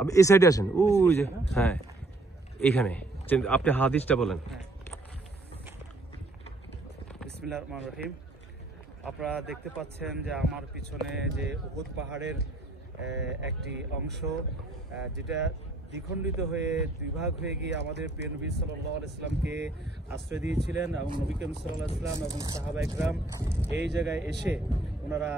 আপনি এই সাইডে আসেন, ওই যে হ্যাঁ এইখানে আপনি হাদিসটা বলেন। বিসমিল্লাহির রহমানির রহিম। আপনারা দেখতে পাচ্ছেন যে আমার পিছনে যে উহুদ পাহাড়ের একটি অংশ, যেটা দ্বিখণ্ডিত হয়ে দুই ভাগ হয়ে গিয়ে আমাদের প্রিয় নবী সাল্লাল্লাহু আলাইহি সাল্লামকে আশ্রয় দিয়েছিলেন, এবং নবী করিম সাল্লাল্লাহু আলাইহি সাল্লাম এবং সাহাবা ইকরাম এই জায়গায় এসে ওনারা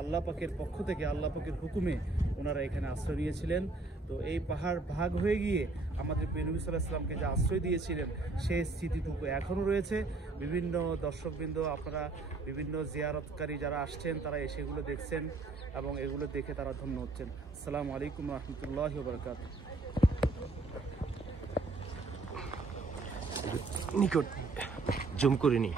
আল্লাহ পাকের পক্ষ থেকে, আল্লাহ পাকের হুকুমে ওনারা এখানে আশ্রয় নিয়েছিলেন। তো এই পাহাড় ভাগ হয়ে গিয়ে আমাদের প্রিয় নবী সাল্লাল্লাহু আলাইহি সাল্লামকে যে আশ্রয় দিয়েছিলেন সেই স্মৃতিটুকু এখনও রয়েছে। বিভিন্ন দর্শকবৃন্দ, আপনারা বিভিন্ন জিয়ারতকারী যারা আসছেন তারা সেগুলো দেখছেন এবং এগুলো দেখে তারা ধন্য হচ্ছেন। আসসালামু আলাইকুম রহমতুল্লাহি ওয়া বারাকাতুহু। নিকট জুম করে নি।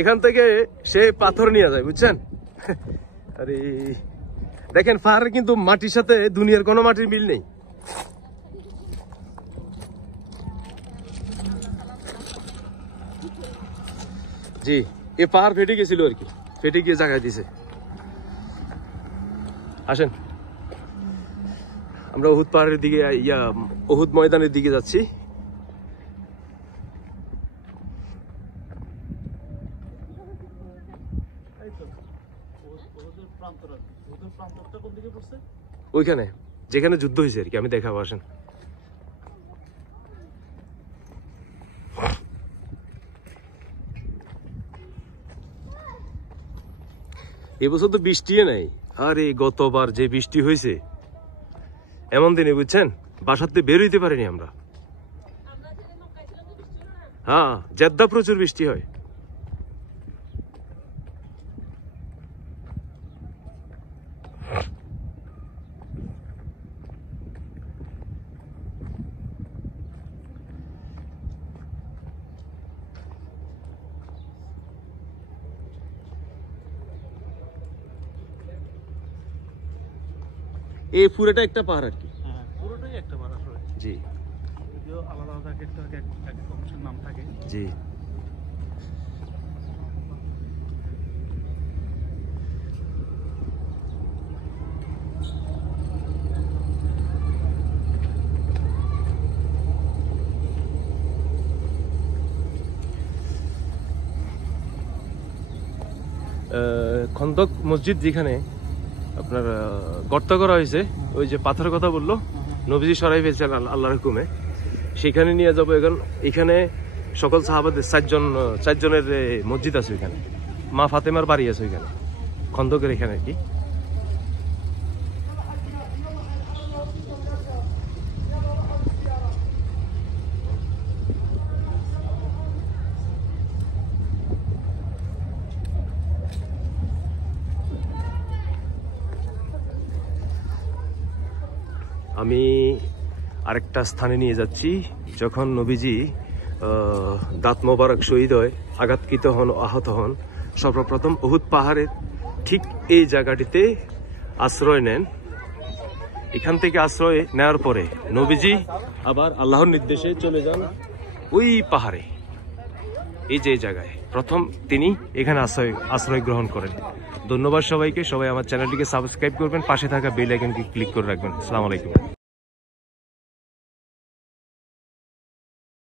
এখান থেকে সে পাথর নিয়ে যায়, বুঝছেন? আরে দেখেন, পাহাড়ের কিন্তু মাটির সাথে দুনিয়ার কোনো মাটির মিল নেই। জি, এ পাহাড় ফেটে গেছিল আর কি, ফেটে গিয়ে জায়গায় দিছে। আসেন, আমরা উহুদ পাহাড়ের দিকে, উহুদ ময়দানের দিকে যাচ্ছি। ওইখানে যেখানে যুদ্ধ হয়েছে আর কি, আমি দেখাবো, আসেন। এবছর তো বৃষ্টি নাই। আরে গতবার যে বৃষ্টি হয়েছে এমন দিনে, বুঝছেন, বাসাতে বের হইতে পারিনি আমরা। হ্যাঁ, জেদ্দা প্রচুর বৃষ্টি হয়। এই পুরোটা একটা পাহাড় আর কি। হ্যাঁ, পুরোটাই একটা পাহাড় আসলে। জি, যদিও আলাদা আলাদা এক অংশের নাম থাকে। জি। খন্দক মসজিদ যেখানে আপনার গর্ত করা হয়েছে, ওই যে পাথরের কথা বললো নবীজি সরাই ফেলছেন আল্লাহর হুকুমে, সেখানে নিয়ে যাবো এখন। এখানে সকল সাহাবাদের চারজনের মসজিদ আছে ওইখানে, মা ফাতেমার বাড়ি আছে ওইখানে, খন্দকের এখানে আর কি। আমি আরেকটা স্থানে নিয়ে যাচ্ছি, যখন নবীজি দাঁত মোবারক শহীদ হয়, আঘাতকৃত হন, আহত হন, সর্বপ্রথম উহুদ পাহাড়ের ঠিক এই জায়গাটিতে আশ্রয় নেন। এখান থেকে আশ্রয় নেওয়ার পরে নবীজি আবার আল্লাহর নির্দেশে চলে যান ওই পাহাড়ে। এই যে জায়গায় প্রথম তিনি এখানে আশ্রয় গ্রহণ করেন। ধন্যবাদ সবাইকে। সবাই আমার চ্যানেলটিকে সাবস্ক্রাইব করবেন, পাশে থাকা বেল আইকনকে ক্লিক করে রাখবেন। আসসালামু আলাইকুম।